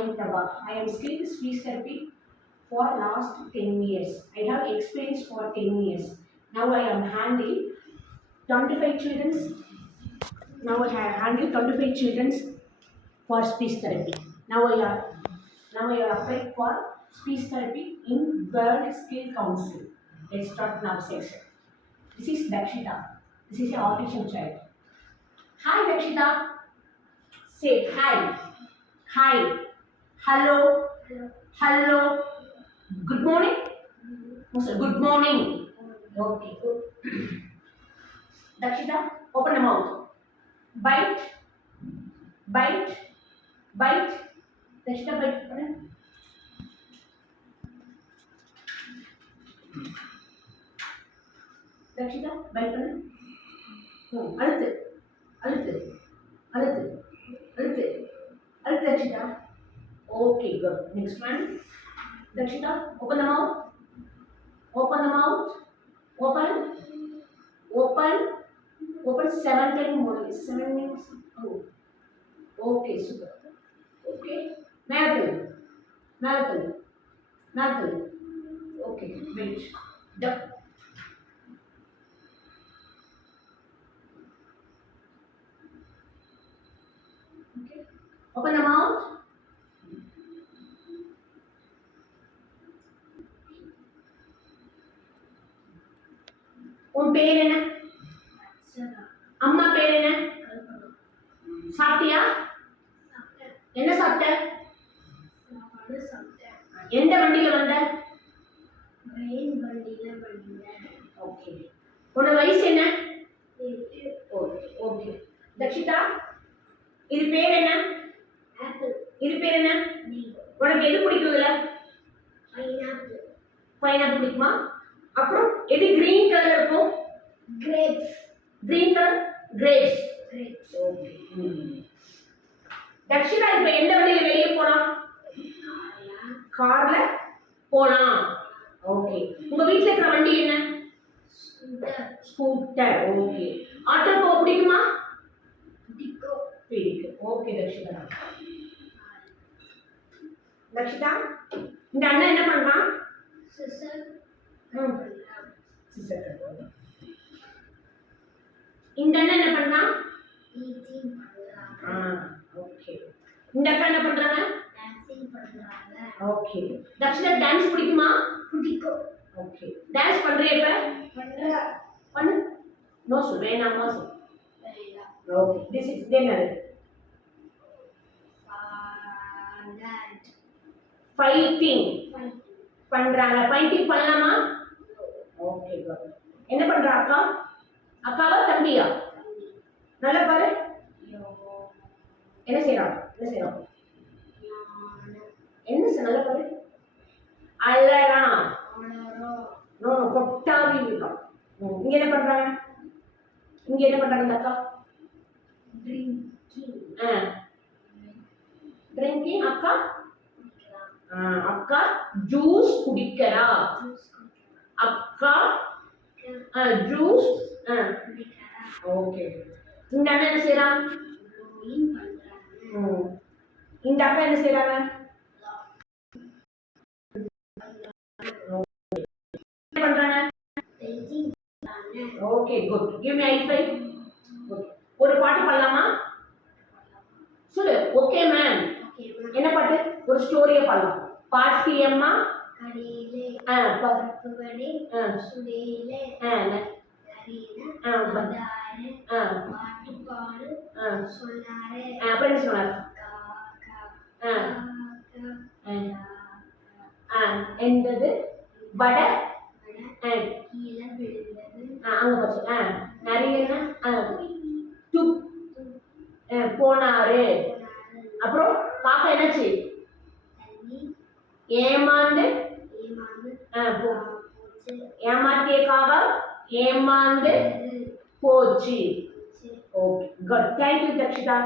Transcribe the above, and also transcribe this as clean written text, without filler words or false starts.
am Prabha. I am skilled speech therapy for last 10 years. I have experience for 10 years. Now I am handling 25 children. Now I have handled 25 children for speech therapy. Now I am applied for speech therapy in World Skill Council. Let's start now section. This is Dakshita. This is an autism child. Hi Dakshita. Say hi. Hi. Hello. Hello. Good morning. Good morning. Okay. Good. Dakshita, open the mouth. Bite. Bite. Bite. Dakshita, bite. Dakshita, bite. Alutu. Alutu. Alutu. Alutu. Alutu, Dakshita. Okay, good. Next one. Dakshita, open the mouth. Open the mouth. Open. Open. Open 7 times more. 7 means. Oh. Okay, super. Okay. Marathon. Marathon. Marathon. Okay, wait. Duck. Okay. Open the mouth. உன் பேர் என்ன? அம்மா பேர் என்ன? சாப்பிட்டியா? என்ன சாப்பிட்ட? எந்த வண்டியில வந்த? ஓகே. உன்னோட வயசு என்ன? ஓகே. தக்ஷிதா, இது பேர் என்ன? இது பேர் என்ன? உனக்கு எது பிடிக்கும்ல? பைனாப்பிள் பிடிக்குமா? அப்புறம் எது கிரீன் கலர் இருக்கும்? Grapes. Green colour grapes. Okay. Dakshita இப்ப எந்த வண்டியில வெளியே போலாம்? கார்ல போலாம். ஓகே. உங்க வீட்ல இருக்கிற வண்டி என்ன? ஸ்கூட்டர். ஓகே. ஆட்டோ போக பிடிக்குமா? பிடிக்கும். ஓகே தக்ஷிதா. தக்ஷிதா, இந்த அண்ணன் என்ன பண்றான்? சிஸ்டர். இந்த அண்ணன் என்ன பண்றான்? ஓகே. இந்த அக்கா என்ன பண்றாங்க? ஓகே. தக்ஷிதா டான்ஸ் பிடிக்குமா? பிடிக்கும். ஓகே. டான்ஸ் பண்றியா இப்ப? பண்ணு. நோ சொல். வேணாமா சொல். ஓகே. திஸ் இஸ் என்னது? ஃபைட்டிங் பண்றாங்க. ஃபைட்டிங் பண்ணலாமா? Okay good. என்ன பண்றா அக்கா? அக்காவா தம்பியா? நல்லா பாரு. என்ன செய்றான்? என்ன நல்லா பாரு. அழறான். நோ கொட்டாவி விடுறான். இங்க என்ன பண்றாங்க? இந்த அக்கா? ட்ரிங்கிங். அக்கா? அக்கா ஜூஸ் குடிக்கிறா. அக்கா ஜூஸ் ஓகே. இந்த அண்ணா என்ன செய்றான்? இந்த அக்கா என்ன செய்றாங்க? என்ன பண்றாங்க? Okay good. Give me high five. ஒரு பாட்டு பாடலாமா? சொல்லு. Okay ma'am. என்ன பாட்டு? ஒரு ஸ்டோரியை பாடலாம். பாட்டியம்மா கடியிலே பருப்புவடை சுடையிலே பாட்டு பாடு சொன்னாரே. அப்புறம் என்ன சொன்னார்? என்றது வடை கீழே விழுந்தது. அங்க போச்சு. நிறைய போனாரு. அப்புறம் காக்கா என்னாச்சு? ஏமாந்து ஏமாத்திய காக்கா ஏமாந்து போச்சு. Okay good. Thank you Dakshita.